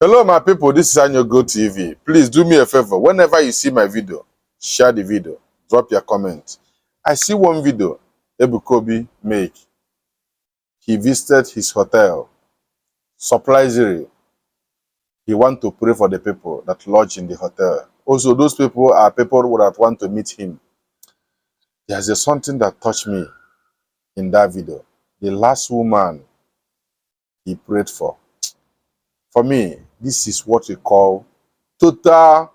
Hello, my people. This is Anyogo TV. Please do me a favor. Whenever you see my video, share the video. Drop your comment. I see one video Ebuka make. He visited his hotel. Surprisingly, he want to pray for the people that lodge in the hotel. Also, those people are people that want to meet him. There's something that touched me in that video. The last woman he prayed for. For me, this is what we call total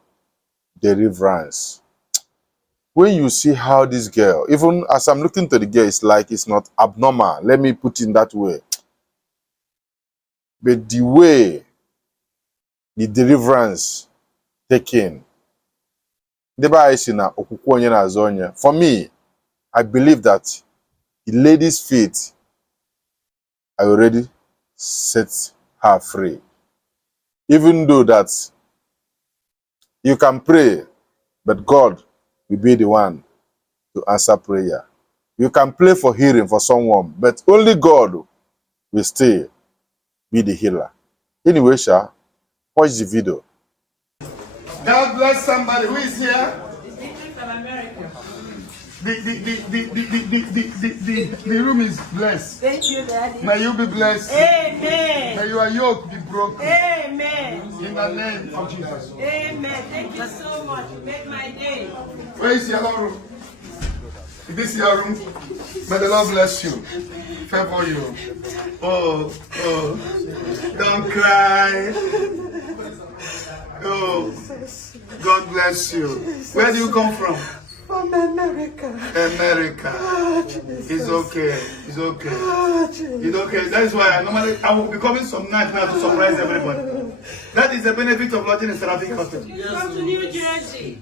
deliverance. When you see how this girl, even as I'm looking to the girl, it's like it's not abnormal. Let me put it in that way. But the way the deliverance taken, for me, I believe that the lady's feet I already set her free. Even though that you can pray, but God will be the one to answer prayer. You can pray for healing for someone, but only God will still be the healer. Anyway, watch the video. God bless somebody who is here. The room is blessed. Thank you, Daddy. May you be blessed. Amen. May your yoke be broken. Amen. In the name of Jesus. Amen. Thank you so much. You made my day. Where is your room? Is this your room? May the Lord bless you. Favor you. Oh. Don't cry. Oh. God bless you. Where do you come from? From America. America. Oh, It's okay. It's okay. Oh, It's okay. That is why I will be coming some night now to surprise everybody. That is the benefit of lodging in Seraphic Hotel. Come to New Jersey.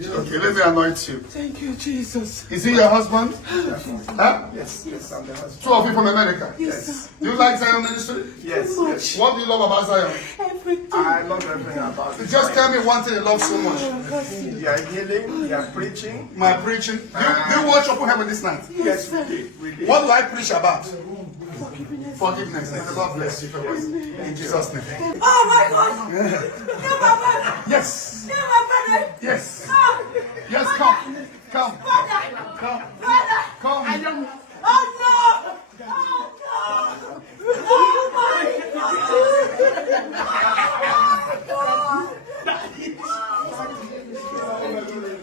Okay, let me anoint you. Thank you, Jesus. Is he your husband? Huh? Yes, I'm the husband. Two of you from America? Yes. Do you like Zion Ministry? Yes. What do you love about Zion? Everything. I love everything about it. Just tell me one thing you love so much. You are healing, you are preaching. My preaching. Do you watch Open Heaven this night? Yes, we did. We did. What do I preach about? Forgiveness. Forgiveness. May the Lord bless you. In Jesus' name. Oh my God. You're my brother. Yes. You're my brother. Yes. Oh. Yes, come. Come. Brother. Come. Brother. Come. Oh no. Oh no. Oh my God.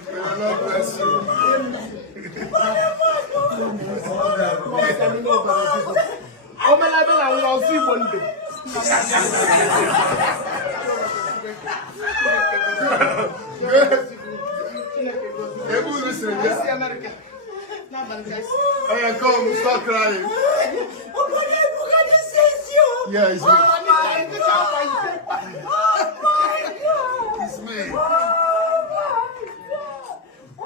May the Lord bless you. Ebu, listen. Hey, come, stop crying. Ebuka, this is you. Yeah, it's me. Oh my God. Oh my God. It's me. Oh my God. Oh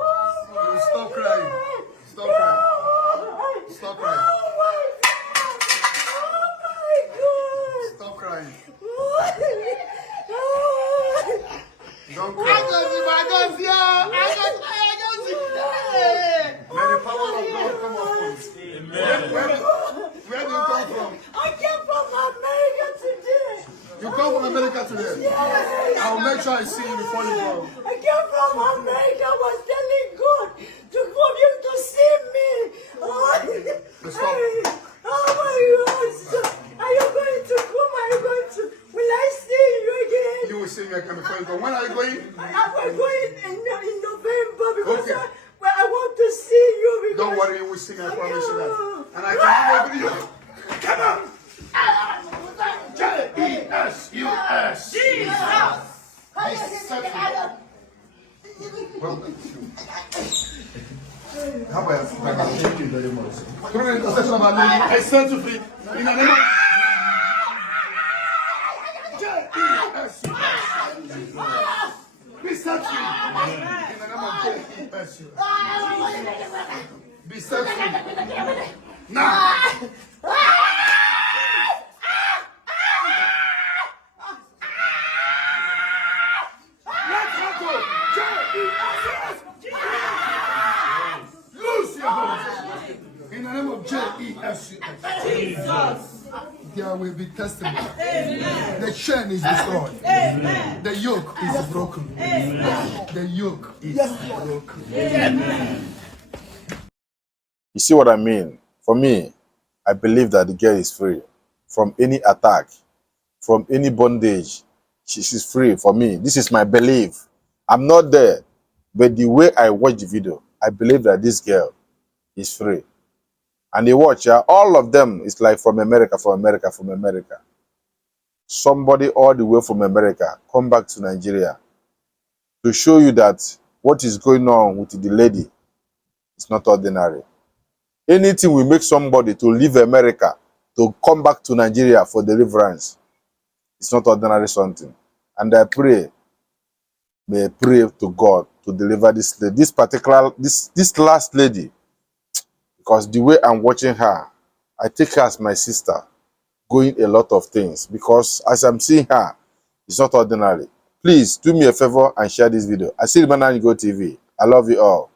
my Stop crying. God. Stop crying. God. Stop crying. Oh my God. Oh my God. Stop crying. Oh. Don't cry. May the power of God come upon you. Where do you come from? I came from America today. You come from America today? Yes. I'll make sure I see you before you go. I came from America. I was telling God for you to see me. Let's stop. Oh my God. Are you going to come? Are you going to? Will I see you again? You will see me again before you go. When are you going? I'm going in November because Okay. I want to see you. Because Don't worry, you will see me, I promise you that. And I can give you a video. Come on! J-E-S-U-S. Jesus. How about you? Thank you very much. Come on, I set you free. In the name of J-E-S-U-S. Be set free. In the name of J-E-S-U-S. Be set free. Now. Let her go. J-E-S-U-S. Loose your hold. In the name of J-E-S-U-S. Jesus. there will be testimony. Amen. The chain is destroyed. Amen. The yoke is broken. Amen. The yoke is broken. Amen. You see what I mean? For me, I believe that the girl is free from any attack, from any bondage. She's free for me. This is my belief. I'm not there, but the way I watch the video, I believe that this girl is free. And they watch her, all of them is like from America, from America, from America. Somebody all the way from America come back to Nigeria to show you that what is going on with the lady is not ordinary. Anything will make somebody to leave America to come back to Nigeria for deliverance, it's not ordinary something. And I pray, may I pray to God to deliver this lady, this last lady, because the way I'm watching her, I take her as my sister, going a lot of things, because as I'm seeing her, it's not ordinary. Please do me a favor and share this video. I see the man on Go TV. I love you all.